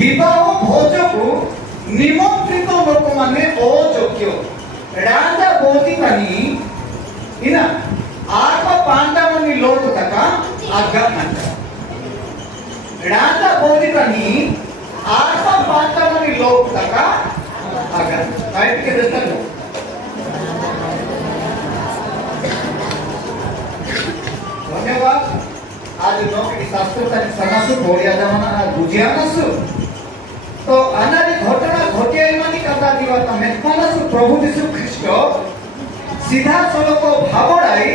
विवाह भोज को निमंत्रित लोक माने अयोग्य राजा बोधी बनी इना आठ पांडवनी लोक तका आज्ञा मानता राजा बोधी बनी आठ पांडवनी लोक तका आज्ञा टाइप के दस्ता लो धन्यवाद आज नौकरी शास्त्र तक सनासु बोलिया जमाना बुझिया नसु तो अनादि घटना घटिया मानी कथा दिवाता मेथमानसु प्रभु यीशु ख्रीष्ट सीधा सलक भावड़ाई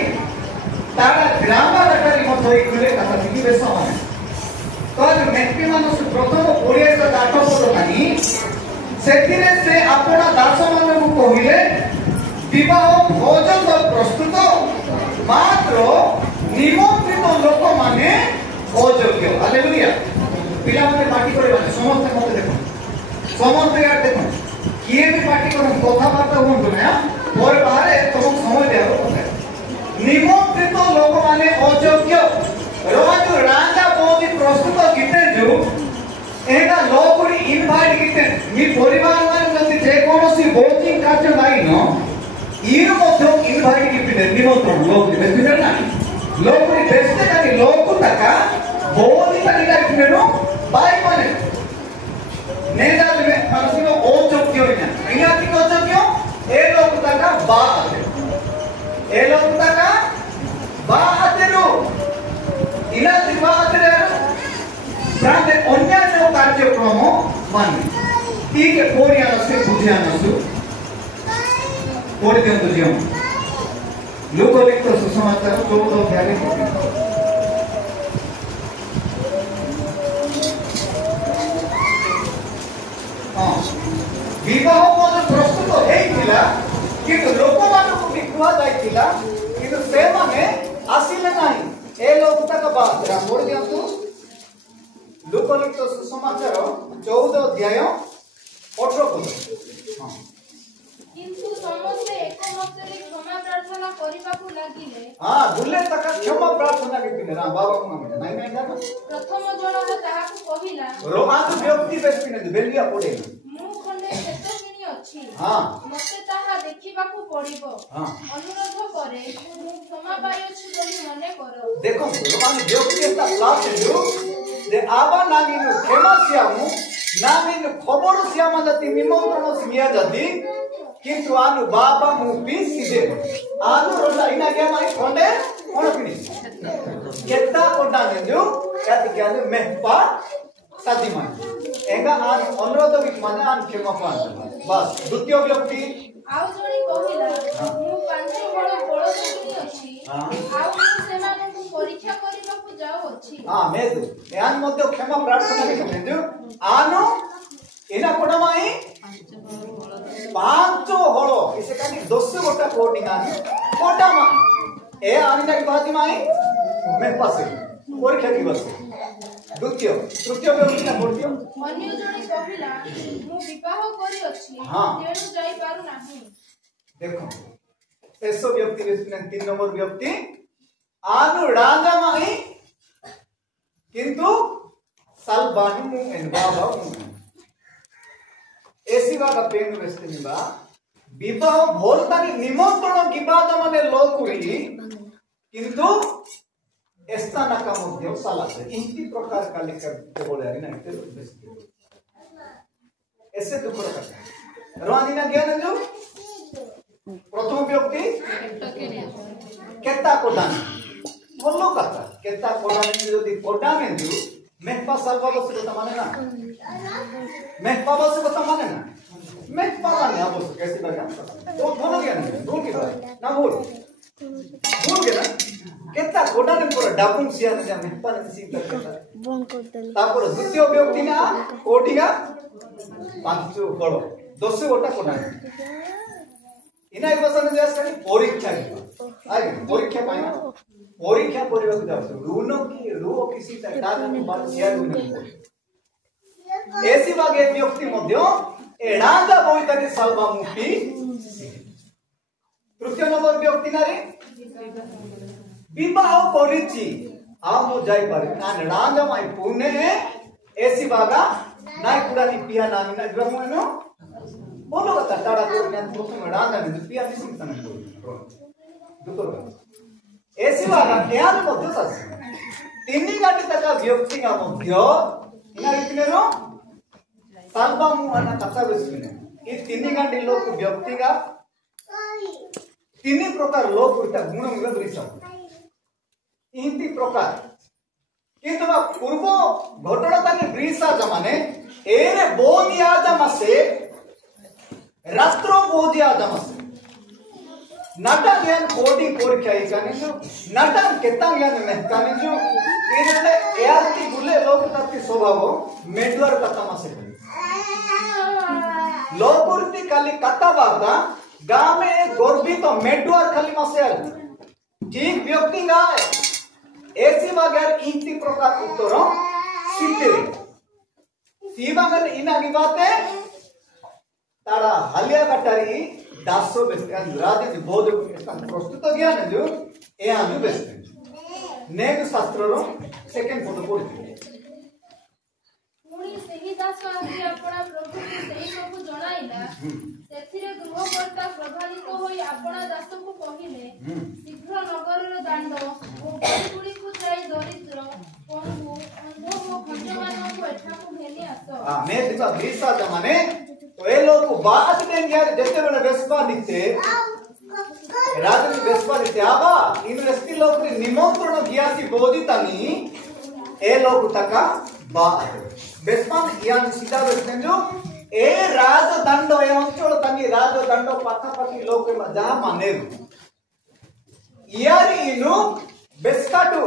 तारा ग्राम रटारी मथई खुले कथा दिबे समय तो आज मेथमानसु प्रथम बोलिया का दाठ पदकानी सेथिरे से आपना दास मानकु कहिले विवाह भोजन प्रस्तुत मात्र निमंत्रित लोक माने अयोग्य हालेलुया पिला माने पार्टी करे माने समस्त मते देखो समस्त यार देखो किए भी पार्टी करो कथा बार्ता होंतो ना और बाहर तुम समय दे कथा निमंत्रित लोक माने अयोग्य रोज राजा बोधी प्रस्तुत किते जो एटा लोकरी इनवाइट किते मी परिवार माने जति जे कोनोसी भोजिंग कार्य नाही न इन मध्य इनवाइट किते निमंत्रण लोक बेसिर ना लोकरी बेस्ते कानी लोक तका बोधी कानी काटनेनो बाई माने नेदाल में मनसिनो अयोग्य होइना इनाति अयोग्य ए लोक तका बा आते ए लोक तका बा आतेरो इनाति बा आतेरो प्रांते अन्यान्य कार्यक्रम माने ठीक है कोरिया से बुझिया नसु कोरि देंतो जियो लोकलिख सुसमाचार 14 अध्याय विवाह मन प्रस्तुत हेइतिला किंतु लोक मानको बिकुआ जाइतिला किंतु से माने आसिले नाही ए लोक तक बात रा मोड़ दियंतु लोकलिख सुसमाचार 14 अध्याय 18 पद किंतु समस्त एकमतरे क्षमा प्रार्थना करिबाकू लागिले हां बुले तक क्षमा प्रार्थना के पिने राम बाबा को माने नहीं नहीं जानो प्रथम जन ताहाकू कहिला रोमांच व्यक्ति बेस्पिने बेलिया पड़े मु खंडे क्षेत्र किनी अछि हां मते ताहा देखिबाकू पड़िबो हां अनुरोध करे मु क्षमा पाइछि बोली मने करो देखो रोमांच व्यक्ति एता क्लास जो जे आबा नानी नु क्षमा सियामु नानी नु खबर सियामा जति निमंत्रण सिया जति किंतु आनु बाबा मु पीसी दे आनु रोला इना के माई खंडे कोन पिनी केता कोटा ने जो याद क्या ने मेहपा साथी मान एंगा आन अनुरोध भी माने आन क्षमा पान बस द्वितीय व्यक्ति आउ जोनी कहिला मु पांच बड़ बड़ किनी अछि आउ से माने को परीक्षा करिबाकू जाऊ अछि हां मैं दु यान मध्ये क्षमा प्रार्थना के जो आनु इना कोडा माई पांचो हळो इसे कानी 10 गोटा कोडिंग आनी कोटा माई ए आनी ना बादी माई मैं पासे परीक्षा दिवस द्वितीय तृतीय व्यक्ति ना पढ़ियो अन्य जणी कहिला मु विवाह करी अछि तेनु जाई पारु नाही देखो शेष व्यक्ति में 3 नंबर व्यक्ति आनु राजा माई किंतु सालबानी मु एन बाबा ऐसी बात पेन वेस्ते निबा विवाह भोलतानी निमंत्रण की बात माने लोकुरी किंतु एस्ता ना का मध्य साला से इनकी प्रकार का लेकर बोले ari ना इते ऐसे दुख रखा रोनी ना ज्ञान जो प्रथम व्यक्ति केता कोडान बोलो कथा केता कोडान যদি कोडान जो मेहपा सालवा बस तो माने ना मेहपा बस को माने ना मेहपा माने अब कैसे लगा वो बोलो क्या बोल के ना बोल गया ना केता कोटा ने पूरा डाबुम सिया ने मेहपा ने सीख करता बोन कोटल तापर द्वितीय व्यक्ति ना कोटिगा पांच बड़ो 10 गोटा कोटा इना एक बसन ने आस परीक्षा आगे परीक्षा पाइना परीक्षा परिवार जाऊ रूनो की रू किसी सरकार ने बात शेयर नहीं ऐसी वागे व्यक्ति मध्य एडांगा बोइतानी सालबा मुक्ति तृतीय नंबर व्यक्ति नारे विवाह करिछि आ मु जाई पारे कान रांगा माई पुणे ऐसी बागा नाई पुरानी पिया नामी ना ग्रह में नो बोलो कता ताड़ा को ने प्रथम रांदा ने पिया दिसिंग तने दुतो ऐसी बात यार मध्य सस 3 घंटे तक व्यक्ति का मध्य इना इतने नो सालबा मुआना कथा बेसने ये 3 घंटे लोग व्यक्ति का 3 प्रकार लोग उठा गुण में दृश्य इनती प्रकार किंतु पूर्व घटना तक ब्रीसा जमाने एरे बोधिया जमसे रात्रो बोधिया जमसे नाटक यान कोडिंग परीक्षा इकाने जो नाटक केता यान महकाने जो इनले एआरटी गुले लोग तक स्वभाव मेडवर कथा मसे लोपुरती खाली कथा बाता गांव में गर्भित तो मेडवर खाली मसे ठीक व्यक्ति गाय ऐसी मगर इंती प्रकार उत्तर सिद्धे सीमागन इना की बातें तारा हलिया कटारी दासो बेस्टन राजे बोध प्रस्तुत ज्ञान जो ए आजु बेस्ट नेक शास्त्र रो सेकंड फोटो पढि मुनी सही दास आसी आपणा प्रभु के सही सब जणाइला सेथिरे गृहकर्ता प्रभावित होई आपणा दास को कहिले शीघ्र नगर रो दांड ओ गुड़ी को जाई दरिद्र पंगु अंधो को खंजमान को एठा को घेनी आसो मैं दिखा ग्रीसा जमाने तो ये लोग बात देंगे जैसे मैंने वेस्पा दिखते रात्रि वेस्पा दिखते आबा इन रस्ती लोग ने निमंत्रण दिया सी बोधितानी ए लोग तका बात वेस्पा यानी सीधा वेस्पा जो ए राजदंड ए अंचल तनी राजदंड पाखापाखी लोग के जहां मानेरु यारी इनु बेस्काटु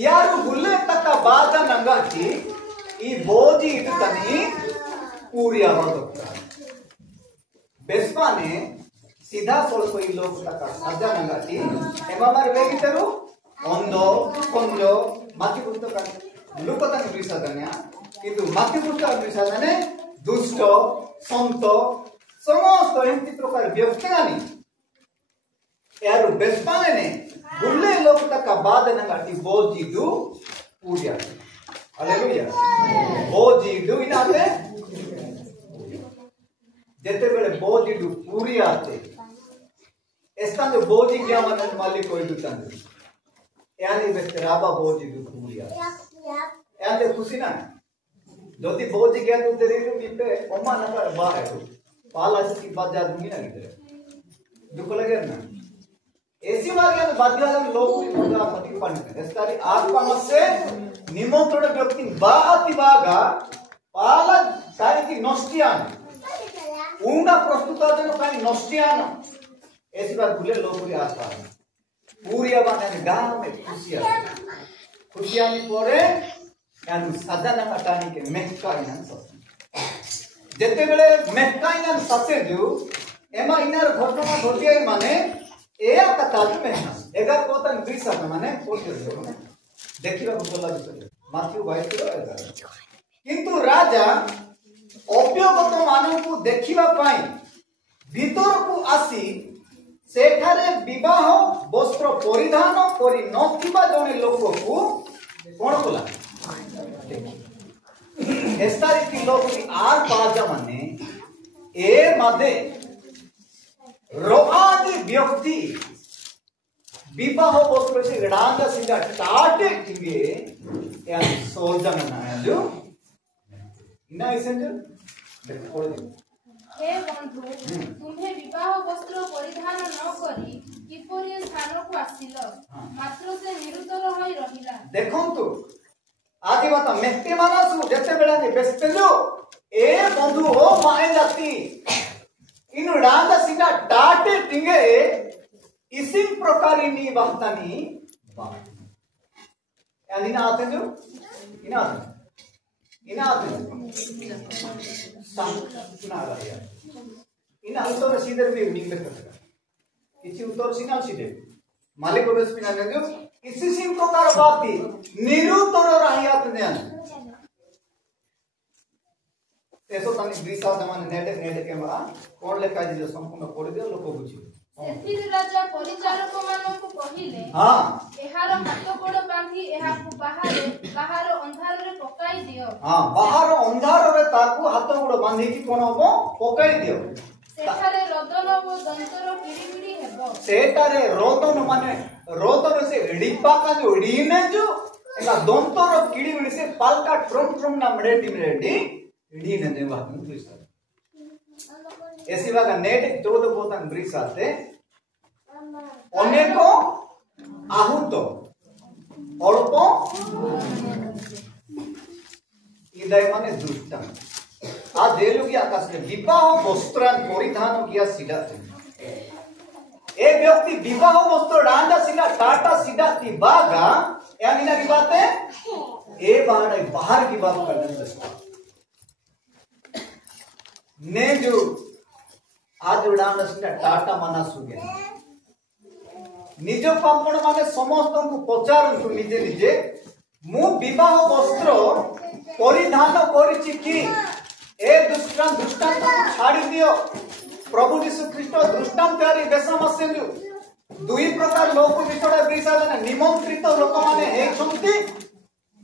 यारू गुल्ले तक बाधा नंगाची ई बोझी इटु तनी पूरी आवाज बेस्पा ने सीधा सोलको ई लोग तक सजा नंगाची एमा मार वेगितरु अंधो कंजो माथि पुस्तक लुकतन विसादन्या किंतु माथि पुस्तक विसादने दुष्ट संत समस्त एंती प्रकार व्यक्ति गानी यारू बेस्पा ने गुल्ले लोग तक बाद नंगाची बोजिदु पूजा हालेलुया बोजिदु इनाते जेते बेले बोझी डू पूरी आते एस्तान जो बोझी क्या मन मालिक कोई दुकान यानी बेस्ते राबा बोझी डू पूरी आते यानी खुशी ना जोती बोझी क्या तू तेरे को बीपे ओमा ना कर बाहर है पाला से बात जा दूंगी ना किधर दुख लगे ना ऐसी बात क्या बादला लोग भी मजा पति पढ़ने एस्तारी आत्मा मत से निमंत्रण व्यक्ति बात बागा पाला सारी की नष्टियान उंडा प्रस्तुतादन कानी नष्टियान ऐसी बात भूले लोग भी आता है पूरी आवाज़ गांव में खुशियां पोरे यानी साधना कटानी के मेहका इनान सस जेते बेले मेहका इनान ससे जो एमा इनार घटना घटिया माने एया कथा जो मेहना एगार कोतन बीसा माने पोटे देखिबा भला बिसरे माथ्यू 22 किंतु राजा अभ्यगत मानव को देखिबा पाई भीतर को आसी सेठारे विवाह वस्त्र परिधान करी नथिबा जने लोक को कोन बोला एस्तारी की लोक की आर बाजा माने ए मादे रोआदि व्यक्ति विवाह वस्त्र से राजा सिंगा टाटे किगे यानी सोजन ना जो इना इसेंजल देखो हे बंधु तुम्हें विवाह वस्त्र परिधान न करी किपरि स्थान को आसिल मात्र से निरुतर होई रहिला देखो तो आदि बात मेहते मानसु जते बेला ने बेस्ते जो ए बंधु हो माए जाती इन राजा सिंगा टाटे टिंगे इसी प्रकार नी वक्तानी बात यानी ना आते जो इना आते ना रहा इना उत्तर सीधे भी उन्हीं में करता किसी उत्तर सीना सीधे मालिक को बस बिना जो इसी सिंह को कर बाती निरुतर रहियात ने ऐसो तनी 20 साल जमाने नेट के मा कोन लेखा जे संपूर्ण पढि दे लोक बुझी ସେଥିରେ ରାଜା ପରିଚାରକ ମାନଙ୍କୁ କହିଲେ, हाँ ଏହାର ହାତ ଗୋଡ଼ ବାନ୍ଧି ଏହାକୁ ବାହାର ଅନ୍ଧାରରେ ପକାଇ ଦିଅ। हाँ बाहर अंधार रे ताकू हाथ गोड़ बांधी की कोन हो पकाई दियो। ସେଠାରେ ରୋଦନ ଓ ଦନ୍ତର କିଳିକିଳି ହେବ। सेटारे रोदन से डिब्बा का जो डीने जो एला दंतर किड़ी बिड़ी से पालका ट्रम ना मडेटी डीने देवा ब्रिसा ऐसी बात नेट जोद बोतन ब्रिसाते अनेको आहुत अल्प इदाय माने दुष्ट आ देलुगी आकाश में विवाह वस्त्रान परिधान किया सीधा ए व्यक्ति विवाह वस्त्र डांडा सीधा टाटा सीधा ती बागा यानी ना की बात है ए बाहर की बात करने से ने जो आज डांडा सीधा टाटा माना सुगे निज पापण माने समस्त को पचारंतु निजे निजे मु विवाह वस्त्र परिधान करिछि कि ए दृष्टांत को छाड़ी दियो। प्रभु यीशु ख्रीष्ट दृष्टांत बेसमस्यु दुई प्रकार लोक विषय ब्रिसा निमंत्रित लोक माने हेछंती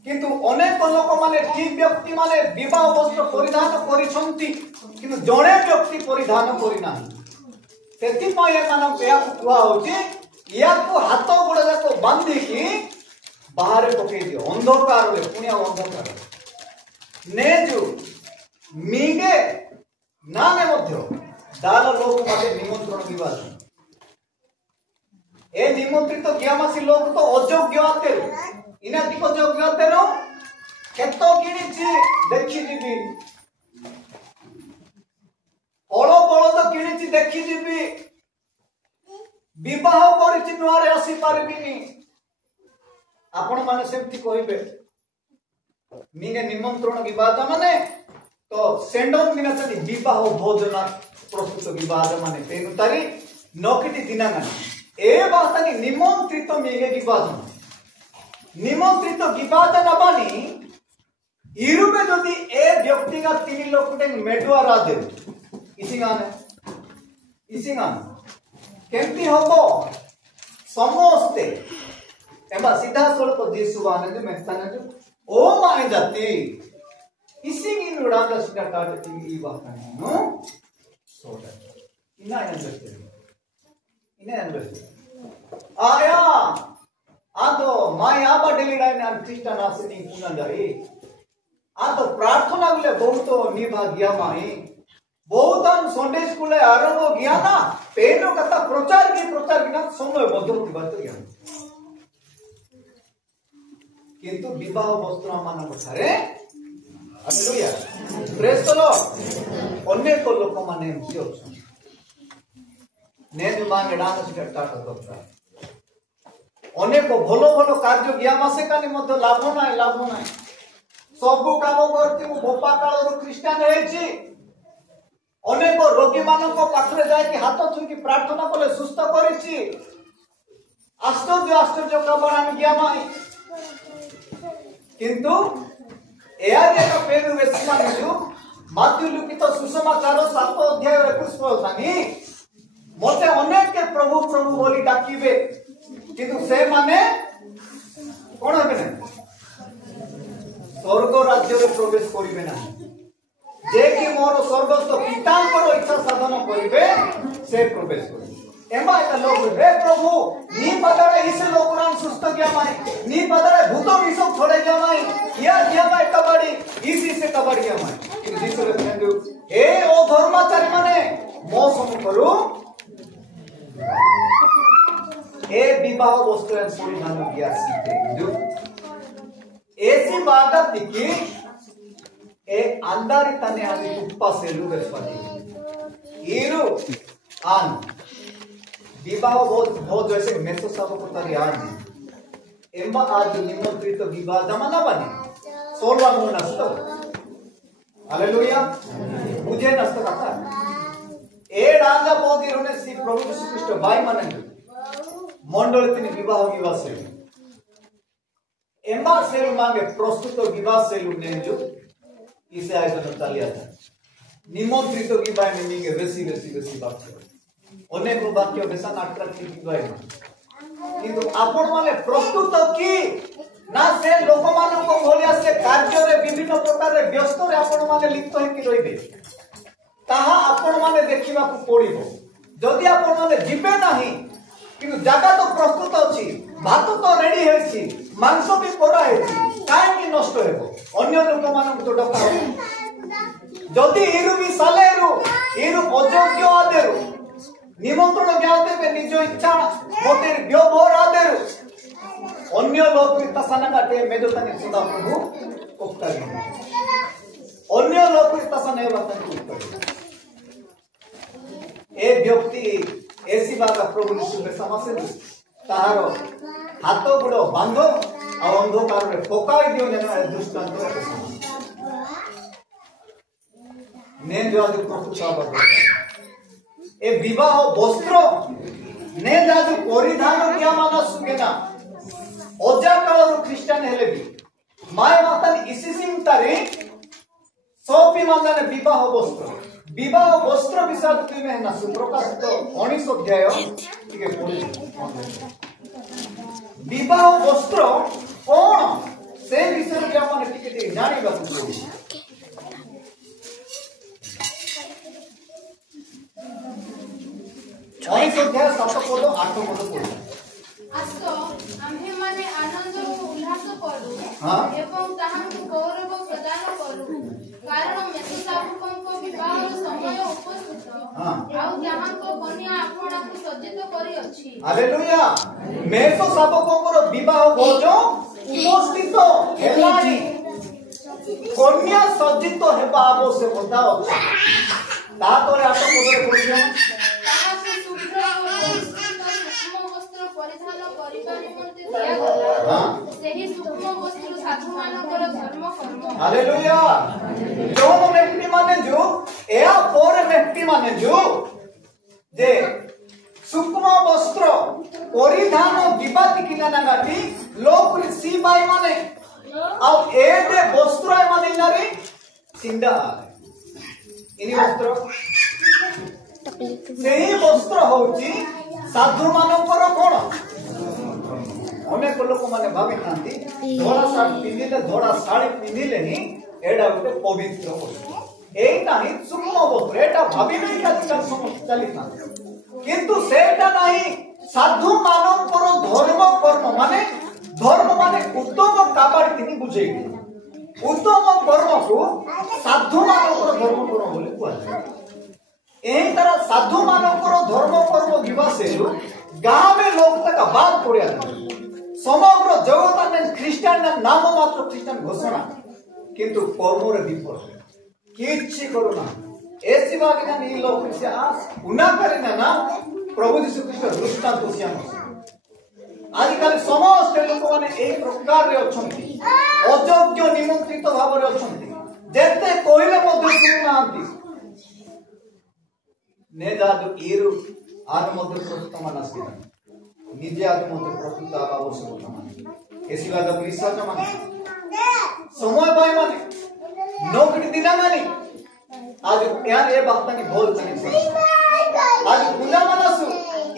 किंतु अनेक लोक माने ठीक व्यक्ति माने विवाह वस्त्र परिधान करिसंती किंतु जणे व्यक्ति परिधान करि नाही सेति पय मानव या कुआ होची या को हाथ गोड़ जाको बांधी की बाहर पकई दियो अंधकार रे पुनिया अंधकार ने जो मीगे नाने मध्य दाल लोक माटे निमंत्रण दिवास ए निमंत्रित ज्ञामासी लोक तो अयोग्य आते इना दिको योग्य आते नो केतो किनिछि देखि दिबी ओलो बोलो तो किनिछि देखि दिबी विवाह करिछि नुआरे आसी पारबिनी आपण माने सेमति कहिबे मीने निमंत्रण विवाद माने तो सेंडन मिना चली विवाह भोजन प्रस्तुत विवाद माने तेनु तारी नोकिति दिना ना ए बातनी निमंत्रित मीगे विवाद नबानी इरुबे जदि ए व्यक्तिगत तीन लोकटे मेडुआ राजे इसिंगान केमती होबो समस्ते एबा सीधा सड़क दिसुवाने जो मेहताने जो ओ माने जाती इसिंगी नुडांगा सीधा काटे तीन ई बातने नो सोडा इना आया आतो माया बडली डाइन क्रिस्टियन आसनी पुना जाई आतो प्रार्थना गुले बहुत निभाग्या माई बहुत संडे स्कूल आरंभ गया ना पेनो कथा प्रचार की ना समय बदलती बात गया किंतु विवाह वस्त्र मान ठारे हालेलुया प्रेज द लॉर्ड अनेक लोक माने एमती अछन ने जो मांगे डांस करता करता अनेक भलो भलो कार्य गया मासे कानी मध्य लाभ नाही सब काम करती मु भोपा काल रो क्रिश्चियन हेछि अनेक रोगी मानक पाखरे जाय कि हाथ छुकी प्रार्थना कले सुस्थ करिछि आश्चर्य खबर हम गया माई किंतु एया एक पेरु वेसिमा जो माथ्यू लिखित सुसमाचार 7 अध्याय 21 पद मते अनेक के प्रभु प्रभु बोली डाकिबे किंतु से माने कोन हेबे स्वर्ग राज्य रे प्रवेश करिवे ना जे कि मोर स्वर्गस्थ पितांकर इच्छा साधन करिवे से प्रवेश करिवे एमा एक लोग हे प्रभु नी पदरे इस लोकरान सुस्त गया माई नी पदरे भूतो विसो छोड़े गया माई या गया माई कबड्डी इसी से कबड्डी गया माई इन दिस रे फेंदु हे ओ धर्माचारी माने मौसम करू ए विवाह वस्त्र परिधान किया सीते जो ऐसी बात दिखी ए अंधारी तने आदि उपा सेलु बेस्पति इरु आन विवाह बहुत जैसे मेसो सब को तरी आन एम्बा आज निमंत्रित विवाह जमाना बने 16 मु नस्त हालेलुया मुझे नस्त कथा ए डांगा पोदी रोने सी प्रभु यीशु ख्रीष्ट बाई माने मंडल तिनी विवाह सेलु एम्बा सेलु मांगे प्रस्तुत विवाह सेलु ने जो इसे आयोजन चलिया था निमंत्रित विवाह में मिगे बेसी बात अनेक वाक्य बेसन अट्राक्टिव किंतु आपण माने प्रस्तुत की ना से लोक मानक भलिया से कार्य रे विभिन्न प्रकार रे व्यस्त रे आपण माने लिप्त हे कि रहिबे ताहा आपण माने देखिबा को पड़िबो जदि आपण माने जिबे नाही किंतु जगह तो प्रस्तुत अछि भात तो रेडी हेछि मांस भी पोड़ा हेछि काहे कि नष्ट हेबो अन्य लोक मानक तो डका जदि इरु भी सालेरु इरु अयोग्य आदेरु निमंत्रण ज्ञाते निज इच्छा मोते व्यवहार आदेरु अन्य लोक तसना काटे मेजोतने सदा प्रभु उक्तरि अन्य लोक तसना हेबातनि उक्तरि ए व्यक्ति ऐसी बात प्रभु यीशु में समझे ताहार हाथ गुड़ बांध और अंधकार में पकाई दियो ने दृष्टांत ने जादू प्रभु साबत ए विवाह वस्त्र ने जादू परिधान किया माना सुगेना ओजा काल ख्रिस्टियन हेले भी माय मातन इसी सिंतारे सोपी मानने विवाह वस्त्र विषय तुमे ना सुप्रकाशित 19 अध्याय टिके पढि विवाह वस्त्र कोन से विषय के अपन टिके जानि बाकु 19 अध्याय 7 पद 8 पद पढि आसो आम्हे माने आनंद और उल्लास करू एवं ताहांकु गौरव प्रदान करू कारण मेसुसाबुकंको विवाह समय उपस्थित आउ ताहांको कन्या आपणाकु सज्जित करी अछि हालेलुया मेसुसाबुकंको विवाह भोज उपस्थित हेलानी कन्या सज्जित हेबा आवश्यकता अछि ता तोरे आठ पदरे पढियो ताहांकु शुभ्र और सूक्ष्म वस्त्र परिधान करिबा निमंते दियागला सेही सूक्ष्म वस्त्र साधु मानकर धर्म कर्म हालेलुया जोन व्यक्ति माने जो एया पर व्यक्ति माने जो जे सूक्ष्म वस्त्र परिधान विवाद किना नागाटी लोक सी बाई माने अब ए जे वस्त्र माने नारे सिंडा इनी वस्त्र सेही वस्त्र होची साधु मानकर कोन अनेक लोक माने भाबी थांती धोड़ा साड़ी पिंदिले धोड़ा साड़ी पिंदिले ही एडा गोटे पवित्र वस्त्र एटा ही सूक्ष्म वस्त्र एटा भाबी नहीं का समस्त चली था किंतु सेटा नहीं साधु मानकर धर्म माने उत्तम काबाड़ी तिनी बुझेगी उत्तम कर्म को साधु मानकर धर्म कर्म बोले कुआ एही तरह साधु मानकर धर्म कर्म दिवसे गांव में लोग तक बात पड़िया समग्र जगत में ख्रिस्टान नाम मात्र ख्रिस्टान घोषणा किंतु कर्म रे विफल किछि करूना ऐसी बात ना नी लोग से उना करे ना प्रभु यीशु ख्रिस्ट दृष्टांत सियाम आजिकल समस्त लोक माने एक प्रकार रे अछंती अयोग्य निमंत्रित भाव रे अछंती जेते कोइले मध्य सुनांती ने दादु इरु आन मध्य प्रस्तुत मानसी निजे आदि मध्य प्रस्तुत आवश्यक माने एसी बात रिसर्च माने समय पाए माने नौकरी दिना माने आज यार ये बात नहीं बोल तनी आज गुना मानसु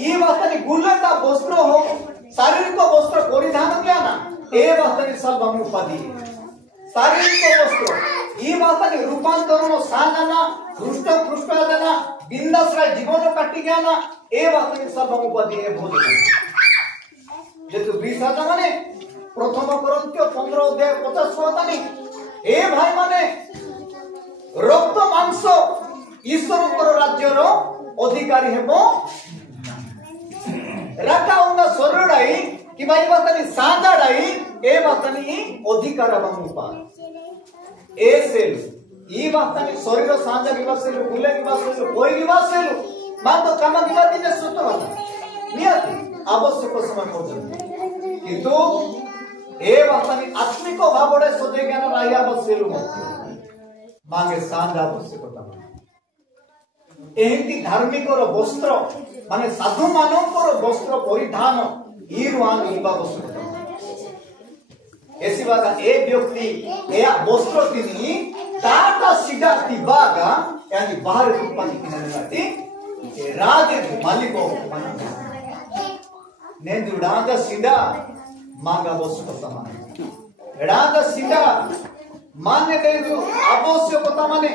ये बात नहीं गुलता वस्त्र हो शारीरिक वस्त्र परिधान किया ना ए बात नहीं सब हम उपाधि शारीरिक वस्त्र ये बात नहीं रूपांतरण साना हृष्ट पृष्ठ देना बिंदाश्रय जीवन काटी गया ना ए बात नहीं सब हम उपाधि है भोजन जेतु विश्वास माने प्रथम कोरिन्थियो 15 अध्याय 50 पद नहीं ए भाई माने रक्त मांस ईश्वर राज्यर अधिकारी हेबो राका उंगा शरीरडाई कि भाई बातनी साजाडाई ए बातनी अधिकार बमुपा ए सेल ई बातनी शरीर साजा विवासेलु बुले विवासेलु कोई विवासेलु मातो कामा विवादी ने सुतो वाला नियति आवश्यक समय पर्यंत किंतु ए बातनी आत्मिक भावडे सजे ज्ञान राया बसेलु मांगे साजा आवश्यकता एहिति धार्मिक वस्त्र माने साधु मानकर वस्त्र परिधान ईरुआन हिबा आवश्यकता ऐसी बात ए व्यक्ति ए वस्त्र तिनी ताटा सीधा तिबागा यानी बाहर उत्पन्न किनने नाटी राज मालिक नेंदु डांग सिंधा मांगा बसुकता माने डांग सिंधा माने नेंदु आवश्यकता माने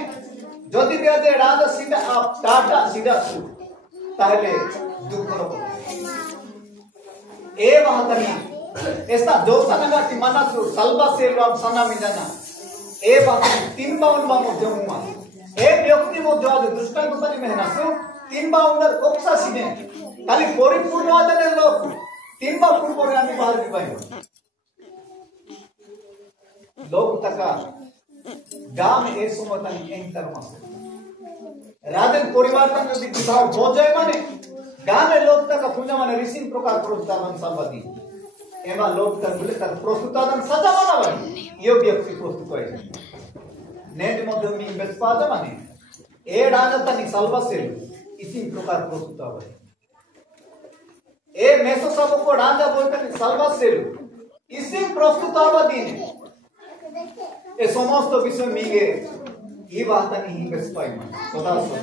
जदि दे डांग सिंधा आप टाटा सिंधा सु ताहले दुख रो ए बातनी ऐसा दोसा नगाटी मनसु सल्बा सेलवाम सना मिंदना ए बातनी तीन बावन बामो जमुमा ए व्यक्ति मध्य आज दृष्टांतनी मेहनसु तीन बाउंडर कोक्सा सिने खाली परिपूर्ण आदने लोक तीन बा पूर्व आमी बाहर दिबाय लोक तका गाम ए समय तक एंटर मास राजन परिवार तक यदि विवाह हो जाए माने गाम लोक तक पूजा माने ऋषि प्रकार प्रोत्साहन संपत्ति एमा लोक तक बोले तर प्रस्तुतादन सजा बनावे यो व्यक्ति प्रस्तुत होय नेट मध्य मी बेस्पादा माने ए डाजतनी सल्वसेल इसी प्रकार प्रस्तुत होय ए मेसो सब को डांजा बोलकर सल्वसेल इसी प्रस्तुत आवदिन ए समस्त विषय मिगे ई बातनी ही बेस्पाई मान सदा सो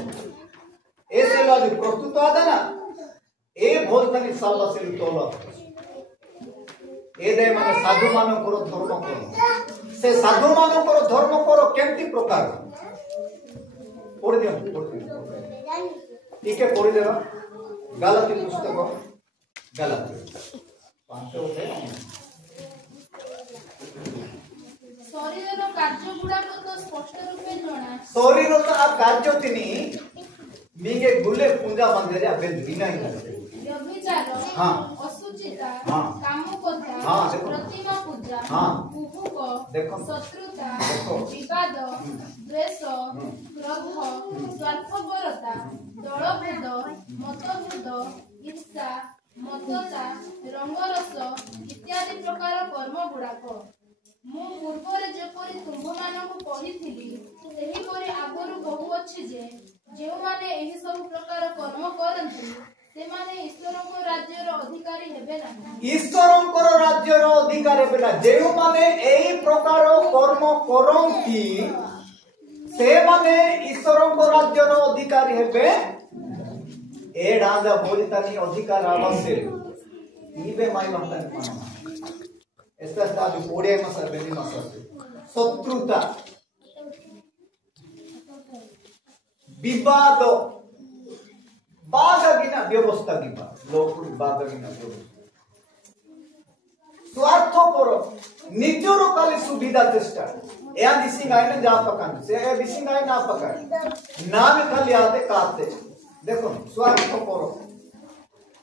ए सेला जो प्रस्तुत आदना ए बोलतनी सल्वसेल तोला ए दे माने साधु मानो करो धर्म करो से साधु मानो करो धर्म करो केमती प्रकार पढ़ दियो ठीक है पढ़ देवा गलाती पुस्तक गलाती पांचो होते शरीर रो कार्य गुडा को तो स्पष्ट रूपे जणा शरीर रो कार्य तिनी मीगे गुले पूजा मंदिर अबे दिना ही करते व्यभिचार हां असुचिता हां कामुकता हां प्रतिमा पूजा हां कुहुक देखो शत्रुता देखो विवाद द्वेष क्रोध स्वार्थपरता दलभेद मतभेद ईर्ष्या मत्तता रंगरस इत्यादि प्रकार कर्म गुड़ाक मु पूर्व जेपरी तुम्भमानकु कहिथिली सेहिपरि आगरु बहु अछि जे जेउ माने एही सब प्रकार कर्म करंती से माने ईश्वरको राज्यर अधिकारी हेबे नाही ईश्वरको राज्यर अधिकारी हेबे ना जेउ माने एही प्रकार कर्म करंती से माने ईश्वरको राज्यर अधिकारी हेबे ए डांजा बोलितानी अधिकार आवश्यक इबे माई मानतानी माना ऐसा जो कोड़े मसर बेली मसर शत्रुता विवाद बागगिना व्यवस्था दिबा लोक बागगिना व्यवस्था स्वार्थपर निजर काली सुविधा चेष्टा या दिसिंग आइना जा पकान से ए दिसिंग आइना पकान नाम खाली आते काते देखो स्वार्थपर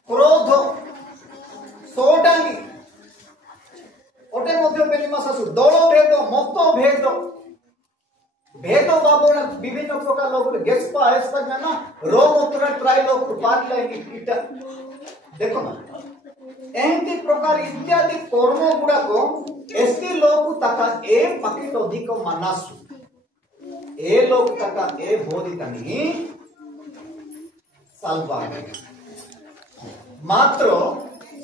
क्रोध सोडांगी ओटे मध्य बेली मासासु दल भेद मत भेद भेद बाबोना विभिन्न प्रकार लोग गेस्पा ऐसा ना रोमोत्र ट्राई लोग पार लाएंगे कीटा देखो ना एंती प्रकार इत्यादि कर्म गुड़ा को ऐसे लोग तका ए पकिट अधिक मानासु ए लोग तका ए बोधि तनी सालबा मात्र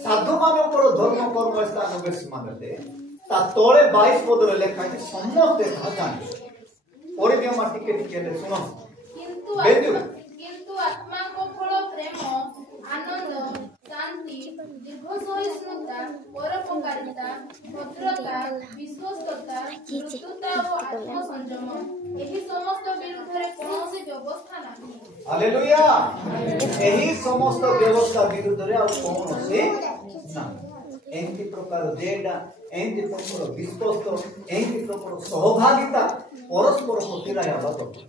साधु मानकर धर्म कर्म स्थान बेस मानते ता तोळे 22 पदर लेखा है समस्त भाषण और भी हम टिके टिके ले सुनो किंतु आत्मा को फल प्रेम आनंद शांति दीर्घ सहिष्णुता परोपकारिता भद्रता विश्वस्तता मृदुता और आत्म संयम एही समस्त विरुद्ध रे कोनोसी व्यवस्था नाही हालेलुया एही समस्त व्यवस्था विरुद्ध रे और कोनोसी ना एंती प्रकार जेडा एंती प्रकार विश्वस्त एंती प्रकार सहभागिता परस्पर प्रति रहा बात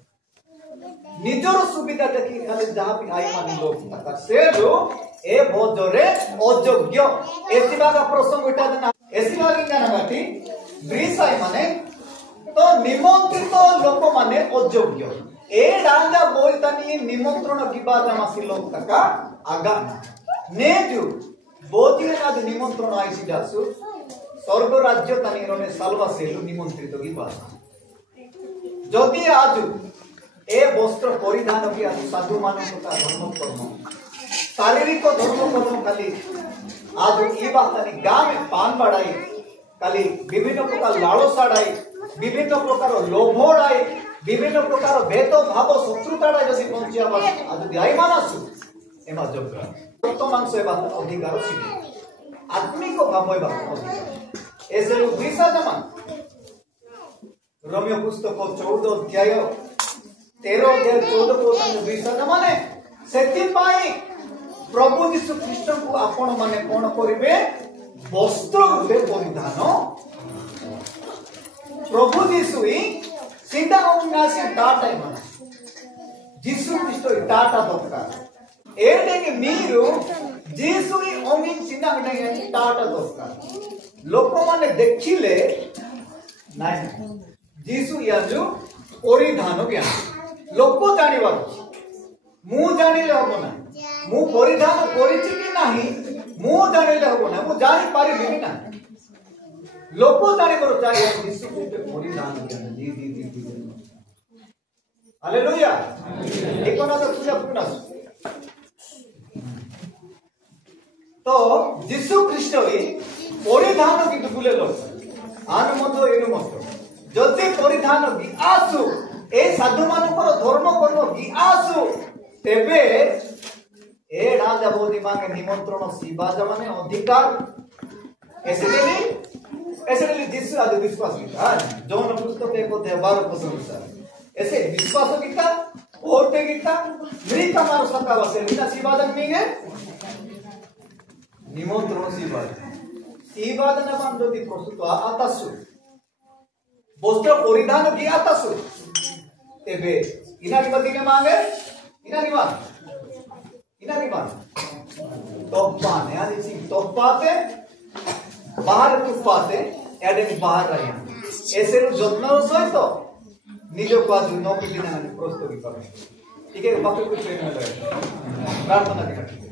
निजर सुविधा देखी खाली जहां भी आई मानी लोग तक से जो ए भोजरे अयोग्य एसिबा का प्रसंग उठा देना एसिबा की ना गाटी ब्रिसाई माने तो निमंत्रित लोक माने अयोग्य ए डांगा बोलतानी निमंत्रण किबा जमासी लोग तक आगा ने जो बोधिने आज निमंत्रण आइसी जासु स्वर्ग राज्य तनी रोने सालवा सेलु निमंत्रित किबा जदि आज ए वस्त्र परिधान की आज साधु मानक का धर्म कर्म शारीरिक धर्म कर्म खाली आज ई बात नहीं गांव में पान बढ़ाई खाली विभिन्न प्रकार लालसा डाई विभिन्न प्रकार लोभ डाई विभिन्न प्रकार भेदभाव शत्रुता जदि बंचिया जदि आई मानसु एमा जोग्रा वर्तमान से बात अधिकार सिगे आत्मिक भाव बात अधिकार ऐसे लोग दिशा जमा रोमियो पुस्तक 14 अध्याय 13 अध्याय 14 को दिशा जमा ने सेति पाई प्रभु यीशु कृष्ण को आपण माने कोन करिवे वस्त्र रूपे परिधान प्रभु यीशु ही सीधा उन्नासी टाटा मन यीशु कृष्ण टाटा दरकार ఏడేకి మీరు జీసుని ఒమించిన వినయని టాట దొరకారు ଲୋକମାନେ ଦେଖିଲେ ନାଇଁ जीसु याजु परिधान ज्ञान लोक जानिबार मु जानिले हबो ना मु परिधान करिछि कि नाही मु जानिले हबो ना मु जानि पारिबि ना लोक जानिबार चाहिए जीसु कृष्ण परिधान ज्ञान जी जी जी जी हालेलुया एकोना तो पूजा पूर्ण तो जीसु ख्रीष्ट ही परिधान किंतु बुले लोग आनु मत एनु मत जदि परिधान की आसु ए साधु मानकर धर्म कर्म की आसु तेबे ए राजा बोधि मांगे निमंत्रण शिवाज माने अधिकार ऐसे जीसु आदि विश्वास किया जौन पुस्तक एक देवार पसंद ऐसे विश्वास किया ओटे किया मृत मार सका बसे बिना शिवाज मिगे निमंत्रण शिवाज न मान जदि प्रस्तुत आतासु वस्त्र परिधान की आतासु तेबे इनारी दिने मांगे इनारी मान तोपाने आदि सी तोपाते बाहर तुपाते एडे बाहर रहिया ऐसे जत्न सहित निज को आज 9 दिन प्रस्तुत कर ठीक है बाकी कुछ प्रार्थना करें।